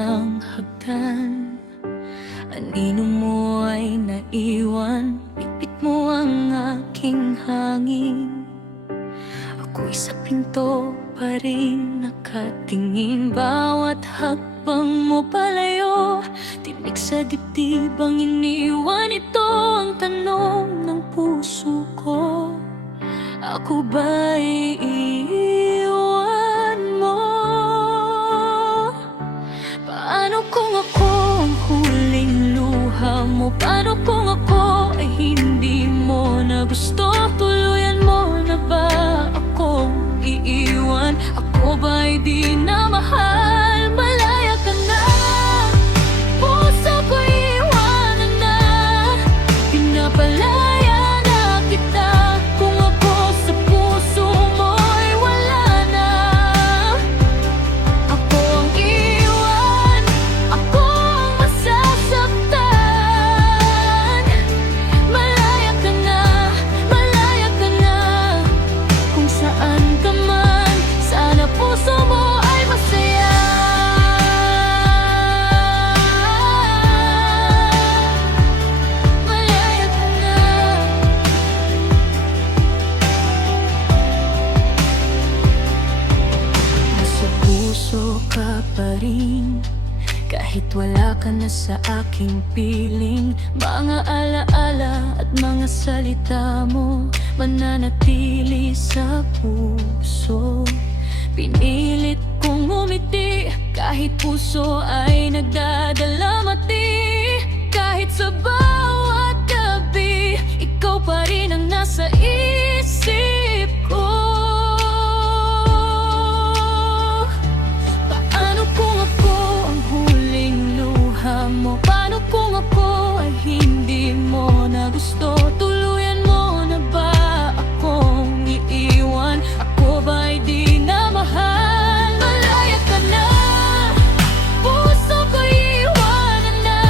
ng hagdan. Anino mo ay naiwan, bitbit mo ang aking hangin. Ako'y sa pinto pa rin nakatingin, bawat hakbang mo palayo, tinik sa dibdib ang iniwan. Ito ang tanong ng puso ko, ako ba'y iiwan mo? Paano kung ako ang huling luha mo? Paano kung ako ay hindi mo na gusto? Tuluyan mo na ba akong iiwan? Ako ba'y di na mahal? Malaya ka na, puso ko'y iwanan na. Pinapalaya na kita, kung ako sa puso mo'y wala na. Ako ang iwan, ako ang masasaktan. Malaya ka na, malaya ka na. Kung saan ka man, sana puso mo ay masaya. Malaya ka na. Nasa puso ka pa rin, kahit wala ka na sa aking piling. Mga alaala at mga salita mo mananatili sa puso. Pinilit kong umiti, kahit puso ay nagdadalamati. Kahit sa bawat gabi, ikaw pa rin ang nasa isip ko. Paano kung ako ang huling luha mo? Paano kung ako ay hindi mo na gusto? Tuluyan mo na ba akong iiwan? Ako ba'y di na mahal? Malaya ka na, puso ko'y iwanan na.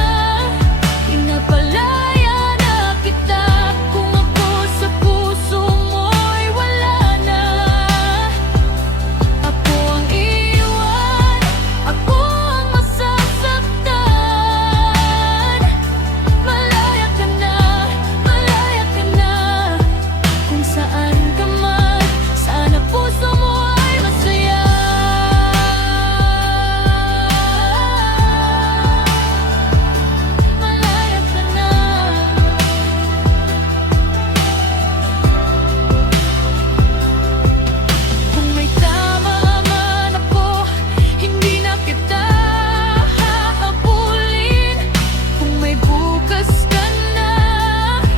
Pinapalaya na kita, kung ako sa puso mo'y wala na. Ako ang iwan, ako ang masasaktan. Malaya ka na, malaya ka na. Kung saan ka man, sana puso mo ay masaya. Malaya ka na. Kung may tama man ako, hindi na kita hahabulin. Kung may bukas ka na,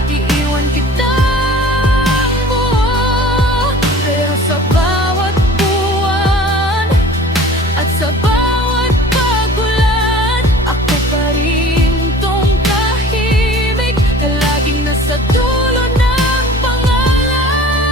iiwan kitang buo. Pero sa bawat buwan at sa bawat pagulan, ako pa rin tong tahimik na laging nasa dulo ng pangalan.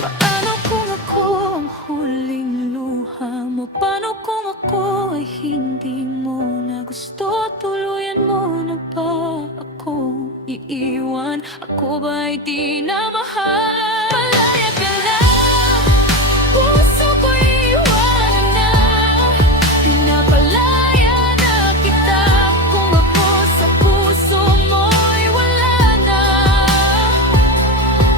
Paano kung ako ang huling luha mo? Paano kung ako ay hindi mo na gusto? Tuluyan mo na ba ako iiwan? Ako ba'y di na mahal? Malaya ka na, puso ko'y iwanan na. Pinapalaya na kita, kung ako sa puso mo'y wala na.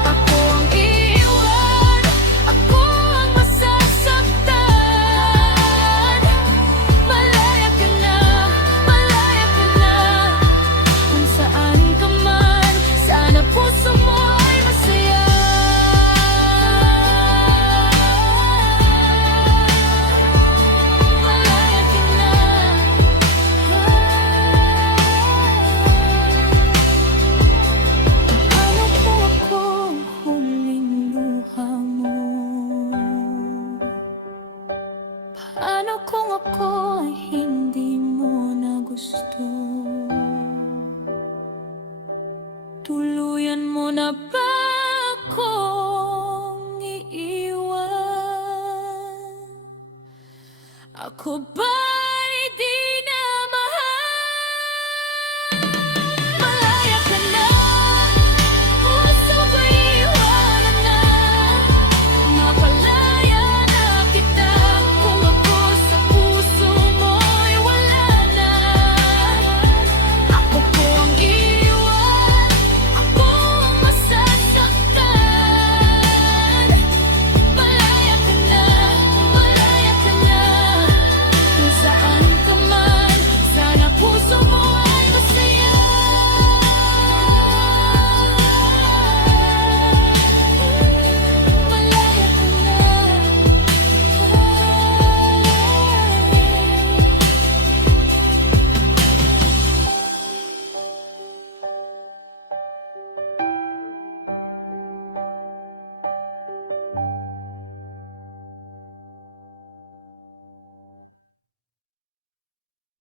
Ako ang iwan, ako ang masasaktan. Malaya ka na, malaya ka na. Kung saan ka man, sana puso mo ay masaya. Malaya ka na. Paano kung ako ang huling luha mo? Paano kung ako ay hindi mo na gusto? Tuluyan mo na ba akong iiwan? Ako ba